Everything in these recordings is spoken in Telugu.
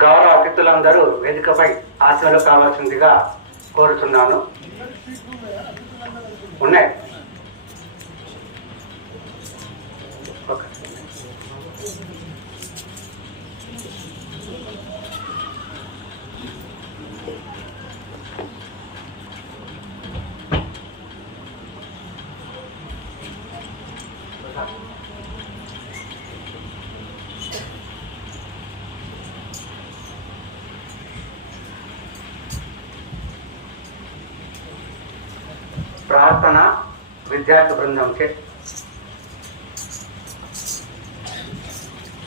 గౌరవ అతిథులందరూ వేదికపై ఆశలు కావాల్సిందిగా కోరుతున్నాను ఉన్నాయి ఓకే. ప్రార్థన విద్యార్థి బృందంచే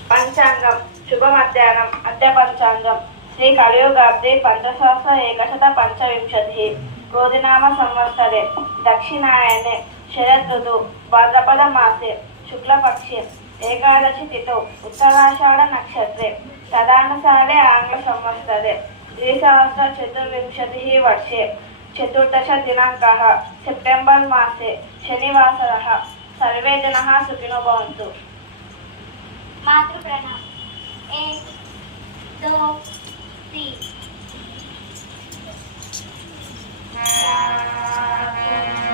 పంచాంగం శుభ మధ్యాహ్నం అద్య పంచాంగం శ్రీ కలియుగాబ్ది పంచసహస్ర ఏకశత పంచవింశతి గోధినామ సంవత్సరే దక్షిణాయనే శరదృతు భాద్రపద మాసే శుక్లపక్షే ఏకాదశి తిథు ఉత్తరాషాఢ నక్షత్రే తదానుసారే ఆంగ్ల సంవత్సరే ద్విసహస్ర చతుర్వింశతి వర్షే. चतुर्दशदिनाङ्कः सेप्टेम्बर् मासे शनिवासरः सर्वे जनाः सुखिनो भवन्तु मातृप्रणाम एक दो तीन Thank you.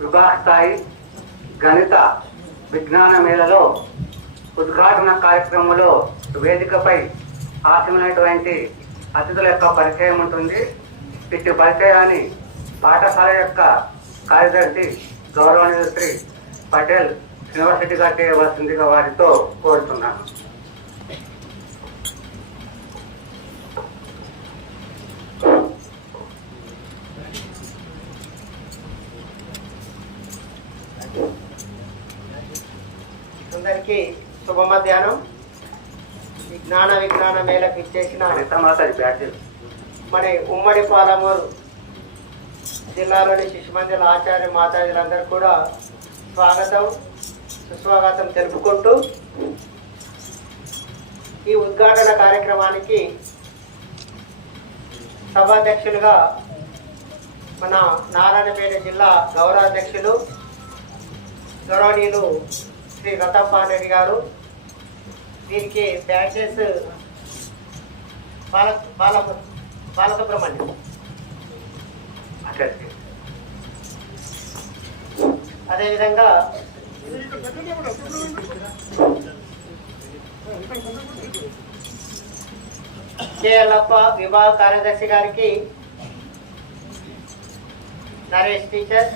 విభాగ స్థాయి గణిత విజ్ఞాన మేళలో ఉద్ఘాటన కార్యక్రమంలో వేదికపై ఆసమైనటువంటి అతిథుల యొక్క పరిచయం ఉంటుంది. ఇటు పరిచయాన్ని పాఠశాల యొక్క కార్యదర్శి గౌరవనీయ శ్రీ పటేల్ యూనివర్సిటీగా చేయవలసిందిగా వారితో కోరుతున్నాను. శుభ మధ్యాహ్నం విజ్ఞాన విజ్ఞాన మేళకు ఇచ్చేసిన మన ఉమ్మడి పాలమూరు జిల్లాలోని శిశు మందిర ఆచార్య మాతాజీలందరూ కూడా స్వాగతం సుస్వాగతం తెలుపుకుంటూ ఈ ఉద్ఘాటన కార్యక్రమానికి సభాధ్యక్షులుగా మన నారాయణపేట జిల్లా గౌరవాధ్యక్షులు గౌరవనీయులు శ్రీ రతపాల్ రెడ్డి గారు దీనికి బ్యాచెస్ బాల బాల బాలసుబ్రహ్మణ్యం అదేవిధంగా కేఎల్లప్ప విభాగ కార్యదర్శి గారికి నరేష్ టీచర్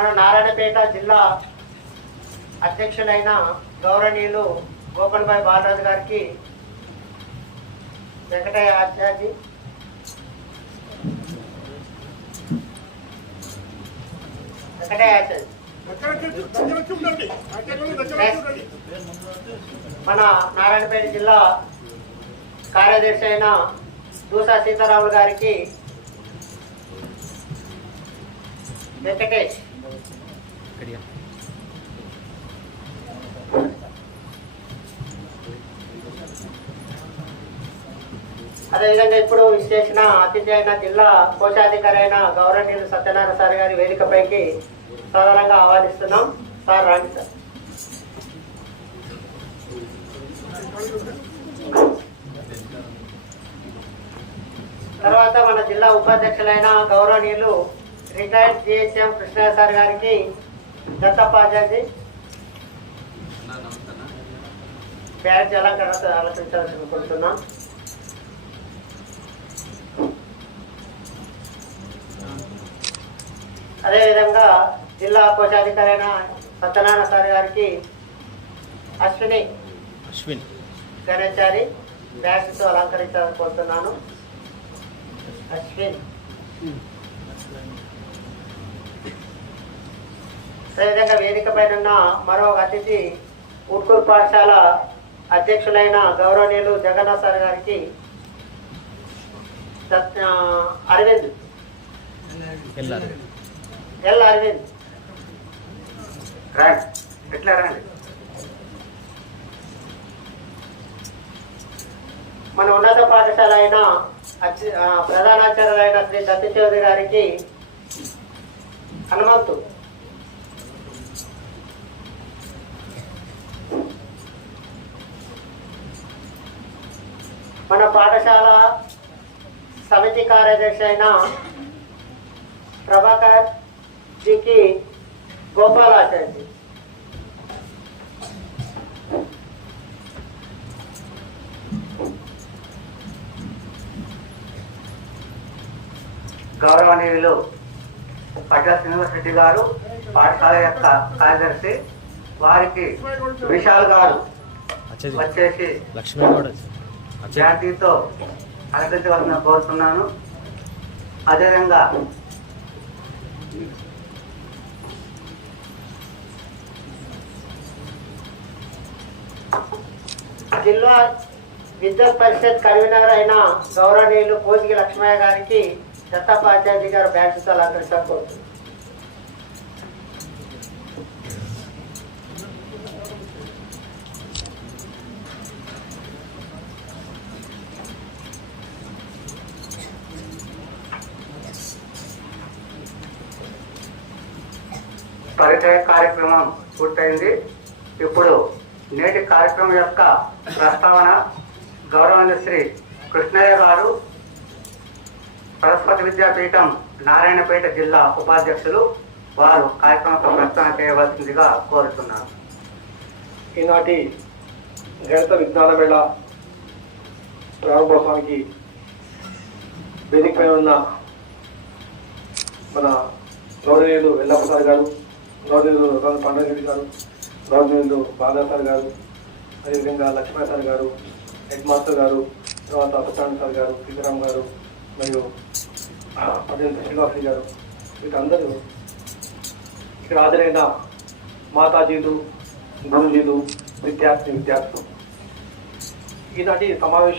మన నారాయణపేట జిల్లా అధ్యక్షులైన గౌరవనీయులు గోపల్భాయ్ బాలరాజు గారికి వెంకటయ్య ఆచార్య వెంకటయ్య ఆచార్య మన నారాయణపేట జిల్లా కార్యదర్శి అయిన దూసా సీతారాములు గారికి వెంకటేష్ అదేవిధంగా ఇప్పుడు విశ్లేషణ అతిథి అయిన జిల్లా కోశాధికారి అయిన గౌరవనీయులు సత్యనారాయణ సార్ గారి వేదికపైకి సాధారణంగా ఆహ్వానిస్తున్నాం. సార్ రండి సార్. తర్వాత మన జిల్లా ఉపాధ్యక్షులైన గౌరవనీయులు రిటైర్డ్ జిహెచ్ఎం కృష్ణయ్య సార్ గారికి కోరుతున్నాం అదేవిధంగా జిల్లా కోశాధికారి అయిన సత్యనారాయణ సార్ గారికి అశ్విని అశ్విన్. గణేశారి బ్యాగ్తో అలంకరించాలని కోరుతున్నాను అశ్విన్ అదేవిధంగా వేదిక పైన మరో అతిథి ఉట్కూరు పాఠశాల అధ్యక్షులైన గౌరవనీయులు జగన్నాథ్ సార్ గారికి అరవింద్. ఎల్ అరవింద్. రండి. ఎట్లా రండి? మన ఉన్నత పాఠశాల అయిన అధ్య- ఆ, ప్రధానాచార్యులు అయిన శ్రీ దత్త చౌదరి గారికి హనుమంతు. మన పాఠశాల సమితి కార్యదర్శి అయిన ప్రభాకర్ జీకి గోపాలాచార్య గౌరవనీయులు పటేల్ యూనివర్సిటీ గారు పాఠశాల యొక్క కార్యదర్శి వారికి విశాల్ గారు వచ్చేసి లక్ష్మీ జాతీయతో అలంకరించవలసిన కోరుతున్నాను. అదేవిధంగా జిల్లా విద్యుత్ పరిషత్ కన్వీనర్ అయిన గౌరవనీయులు పోసిగి లక్ష్మయ్య గారికి దత్తపాచార్య గారు బ్యాగ్తో అలంకరించారు కోరుతున్నాను. పరిచయ కార్యక్రమం పూర్తయింది. ఇప్పుడు నేటి కార్యక్రమం యొక్క ప్రస్తావన గౌరవనీయ శ్రీ కృష్ణయ్య గారు సరస్వతి విద్యాపీఠం నారాయణపేట జిల్లా ఉపాధ్యక్షులు వారు కార్యక్రమం ప్రస్తావన చేయవలసిందిగా కోరుతున్నారు ఈనాటి గణిత విజ్ఞాన మేళ ప్రారంభోత్సవానికి వేదికపై ఉన్న మన గౌరవీయులు వెల్లప్పసారి గారు గౌరవనీయులు పండగరెడ్డి గారు గౌరవనీయులు బాగా సార్ గారు అదేవిధంగా లక్ష్మణ సార్ గారు హెడ్ మాస్టర్ గారు తర్వాత సత్యానంద సార్ గారు సీతారాం గారు మరియు అదే శ్రీనివాసరి గారు. వీటందరూ ఇక్కడ హాజరైన మాతాజీలు గురుజీలు విద్యార్థి విద్యార్థులు. ఈనాటి సమావేశం